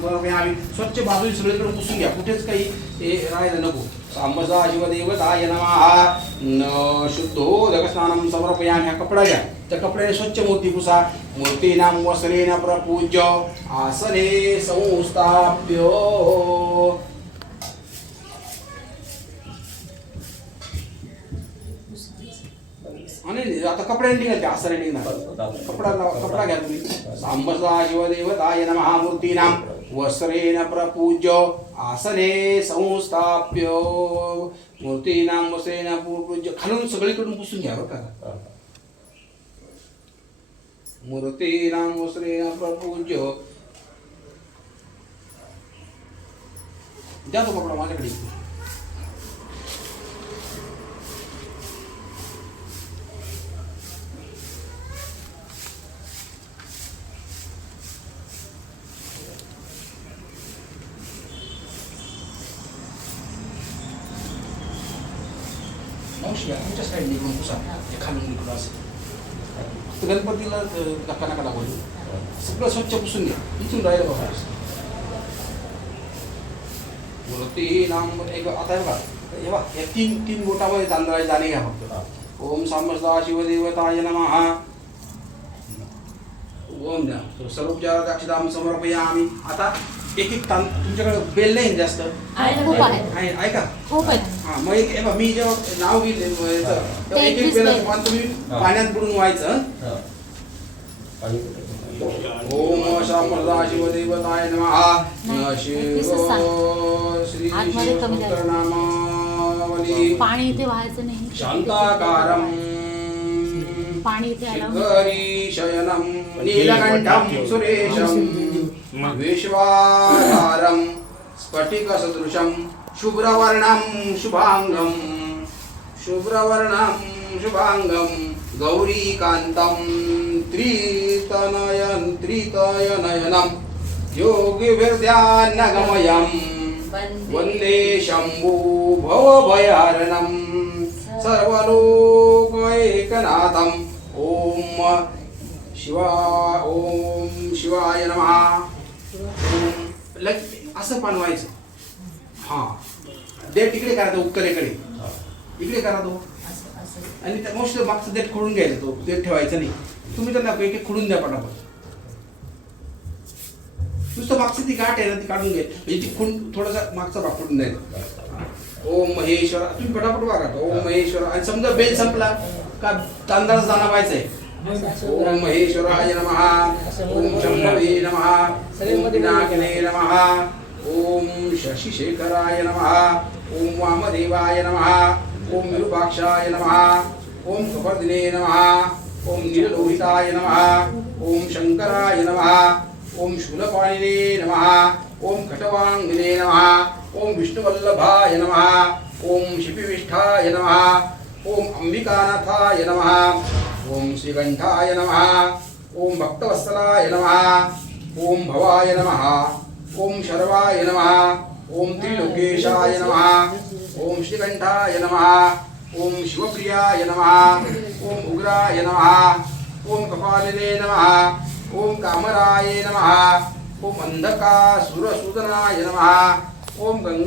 समर्पयामि स्वच्छ बाजूने सगळीकडे पुसून घ्या कुठेच काही हे राहायला नको सांबसा शिवदेवताय नमः शुद्धोदक स्नानं समर्पयामि हा कपडा घ्या त्या कपड्याने स्वच्छ मूर्ती पुसा मूर्तीनां वस्त्रेण प्रपूज्य आसने संस्थाप्य आणि आता कपड्याने निघाल त्या आसने निघणार कपडा घ्या तुम्ही सांबसा शिवदेवताय नमः मूर्तीनां वस्त्रेण प्रपूज्य आसने संस्थाप्य मूर्तीनां वस्त्रेण प्रपूज्य खालून सगळीकडून पुसून घ्या बरं का मूर्तीनां वस्त्रेण प्रपूज्य द्या तो कपडा माझ्याकडे मावशी आमच्या साईड निघून पुसा खालून निघून असं गणपतीला धक्का नका लागू सगळं स्वच्छ पुसून घ्या इथून राहिलं बघा मूर्ती नाम एक आता हे बघा हे बघा या तीन बोटामध्ये तांदळाचे दाणे घ्या फक्त ओम सांबसा शिवदेवताय नमः ओम द्या सर्वोपचार अक्षतां समर्पयामि आता एक तुमच्याकडे बेल नाही जास्त आहे ऐका हां मग एक मी जेव्हा नाव घेतले तेव्हा एक बेल तुम्ही पाण्यात बुडून व्हायचं ओम सांबसा शिवदेवताय नमः श्री नामावली पाणी इथे व्हायचं नाही शांताकारं पाणी इथे शिखरी शयनं नीलकंठं सुरेशं विश्वाधारं स्फटिकसदृशं शुभ्रवर्णं शुभांगं गौरीकान्तं त्रितयनयनं योगिभिर्ध्यानगमयं वन्दे शम्भो भवभयहरणं सर्वलोकैकनाथं ओम शिवाय नमः असं पानवायचं हां देठ इकडे करा तो उत्तरेकडे इकडे करा तो आणि त्या मोस्ट मागचं देठ खोडून घ्यायचं तो देठ ठेवायचं नाही तुम्ही त्यांना एक एक खोडून द्या पटापट नुसतं मागचं ती गाठ आहे ना ती काढून घ्या म्हणजे ती खूण थोडासा मागचा भाग खोडून द्यायचा ओम महेश्वर तुम्ही पटापट वागा ओम महेश्वर आणि समजा बेल संपला का तांदळाचा दाणा व्हायचा आहे ओम महेश्वराय नमः ओम शंभवे नमः ओम पिनाकिने नमः ओम शशिशेखराय नमः ओम वामदेवाय नमः ओम विरूपाक्षाय नमः ओम कपर्दिने नमः ओम नीललोहिताय नमः ओम शंकराय नमः ओम शूलपाणिने नमः ओम खटवांगिने नमः ओम विष्णुवल्लभाय नमः ओम शिपिविष्ठाय नमः ओम अंबिकानाथाय नमः ओम श्रीकंठाय नमः ओम भक्तवत्सलाय नमः ओम भवाय नमः ओम शर्वाय नमः ओम त्रिलोकेशाय नमः ओम श्रीकंठाय नमः ओम शिवप्रियाय नमः ओम उग्राय नमः ओम कपालिने नमः ओम कामराय नमः ओम अंधकासुरसूदनाय नमः ओम गंगा